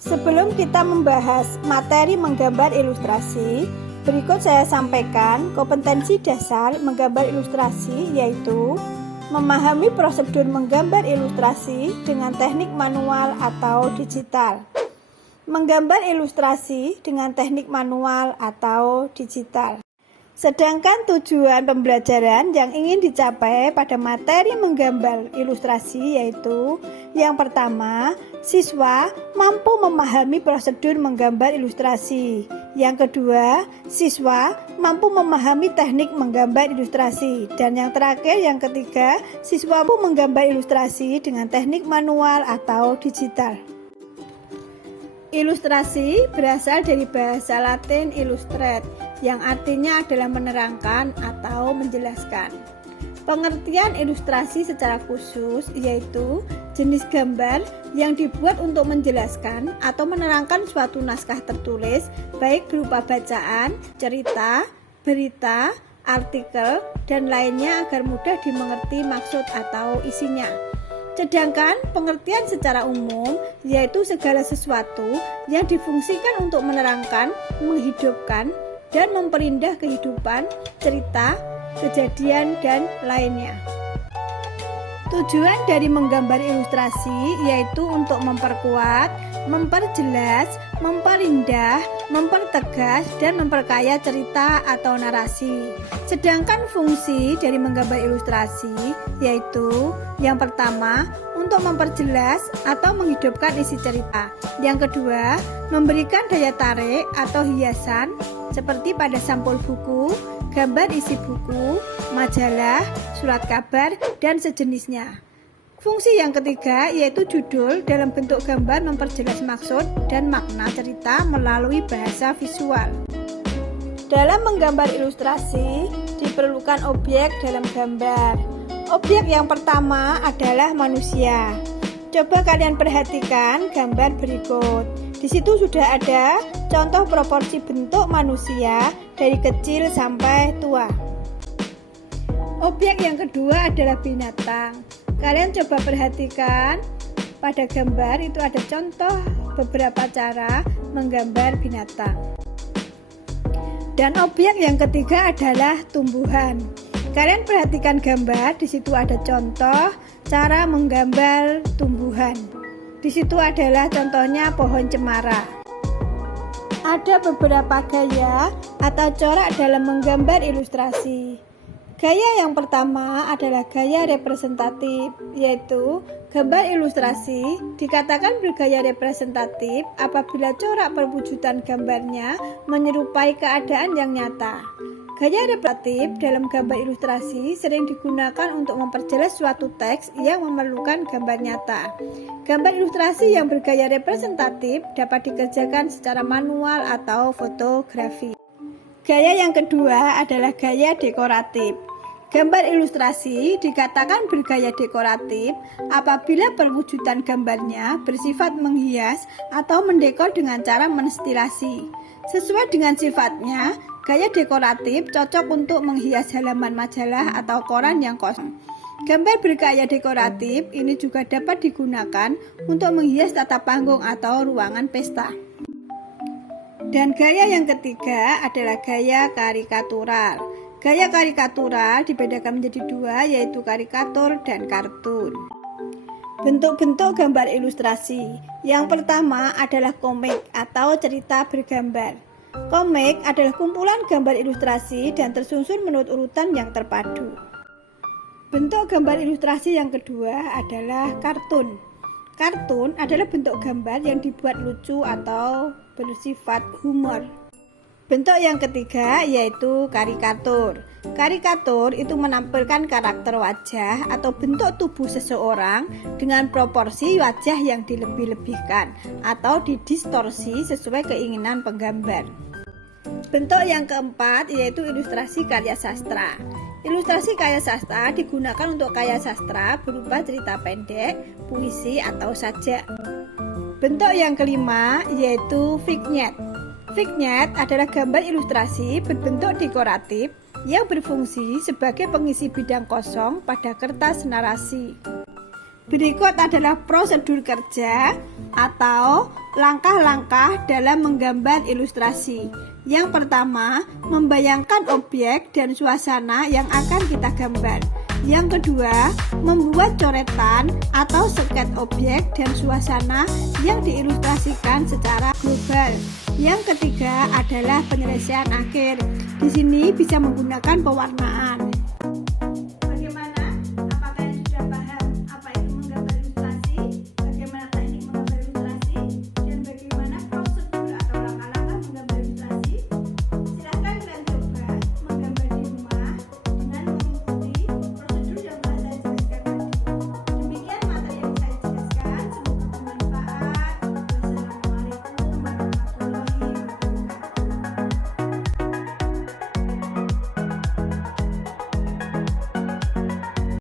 Sebelum kita membahas materi menggambar ilustrasi, berikut saya sampaikan kompetensi dasar menggambar ilustrasi, yaitu memahami prosedur menggambar ilustrasi dengan teknik manual atau digital. Menggambar ilustrasi dengan teknik manual atau digital. Sedangkan tujuan pembelajaran yang ingin dicapai pada materi menggambar ilustrasi yaitu yang pertama, siswa mampu memahami prosedur menggambar ilustrasi. Yang kedua, siswa mampu memahami teknik menggambar ilustrasi. Dan yang terakhir, yang ketiga, siswa mampu menggambar ilustrasi dengan teknik manual atau digital. Ilustrasi berasal dari bahasa Latin illustrate, yang artinya adalah menerangkan atau menjelaskan. Pengertian ilustrasi secara khusus yaitu jenis gambar yang dibuat untuk menjelaskan atau menerangkan suatu naskah tertulis, baik berupa bacaan, cerita, berita, artikel, dan lainnya agar mudah dimengerti maksud atau isinya. Sedangkan pengertian secara umum yaitu segala sesuatu yang difungsikan untuk menerangkan, menghidupkan, dan memperindah kehidupan, cerita, kejadian, dan lainnya. Tujuan dari menggambar ilustrasi yaitu untuk memperkuat, memperjelas, memperindah, mempertegas, dan memperkaya cerita atau narasi. Sedangkan fungsi dari menggambar ilustrasi yaitu yang pertama, untuk memperjelas atau menghidupkan isi cerita. Yang kedua, memberikan daya tarik atau hiasan seperti pada sampul buku, gambar isi buku, majalah, surat kabar, dan sejenisnya. Fungsi yang ketiga yaitu judul dalam bentuk gambar memperjelas maksud dan makna cerita melalui bahasa visual. Dalam menggambar ilustrasi diperlukan objek dalam gambar. Objek yang pertama adalah manusia. Coba kalian perhatikan gambar berikut. Di situ sudah ada contoh proporsi bentuk manusia dari kecil sampai tua. Objek yang kedua adalah binatang. Kalian coba perhatikan pada gambar itu ada contoh beberapa cara menggambar binatang. Dan objek yang ketiga adalah tumbuhan. Kalian perhatikan gambar, di situ ada contoh cara menggambar tumbuhan. Di situ adalah contohnya pohon cemara. Ada beberapa gaya atau corak dalam menggambar ilustrasi. Gaya yang pertama adalah gaya representatif, yaitu gambar ilustrasi dikatakan bergaya representatif apabila corak perwujudan gambarnya menyerupai keadaan yang nyata. Gaya representatif dalam gambar ilustrasi sering digunakan untuk memperjelas suatu teks yang memerlukan gambar nyata. Gambar ilustrasi yang bergaya representatif dapat dikerjakan secara manual atau fotografi. Gaya yang kedua adalah gaya dekoratif. Gambar ilustrasi dikatakan bergaya dekoratif apabila perwujudan gambarnya bersifat menghias atau mendekor dengan cara menstilasi. Sesuai dengan sifatnya, gaya dekoratif cocok untuk menghias halaman majalah atau koran yang kosong. Gambar bergaya dekoratif ini juga dapat digunakan untuk menghias tata panggung atau ruangan pesta. Dan gaya yang ketiga adalah gaya karikatural. Gaya karikatural dibedakan menjadi dua, yaitu karikatur dan kartun. Bentuk-bentuk gambar ilustrasi. Yang pertama adalah komik atau cerita bergambar. Komik adalah kumpulan gambar ilustrasi dan tersusun menurut urutan yang terpadu. Bentuk gambar ilustrasi yang kedua adalah kartun. Kartun adalah bentuk gambar yang dibuat lucu atau bersifat humor. Bentuk yang ketiga yaitu karikatur. Karikatur itu menampilkan karakter wajah atau bentuk tubuh seseorang dengan proporsi wajah yang dilebih-lebihkan atau didistorsi sesuai keinginan penggambar. Bentuk yang keempat yaitu ilustrasi karya sastra. Ilustrasi karya sastra digunakan untuk karya sastra berupa cerita pendek, puisi, atau sajak. Bentuk yang kelima yaitu vignette. Vignette adalah gambar ilustrasi berbentuk dekoratif yang berfungsi sebagai pengisi bidang kosong pada kertas narasi. Berikut adalah prosedur kerja atau Langkah-langkah dalam menggambar ilustrasi. Yang pertama, membayangkan objek dan suasana yang akan kita gambar. Yang kedua, membuat coretan atau sket objek dan suasana yang diilustrasikan secara global. Yang ketiga adalah penyelesaian akhir. Di sini bisa menggunakan pewarnaan.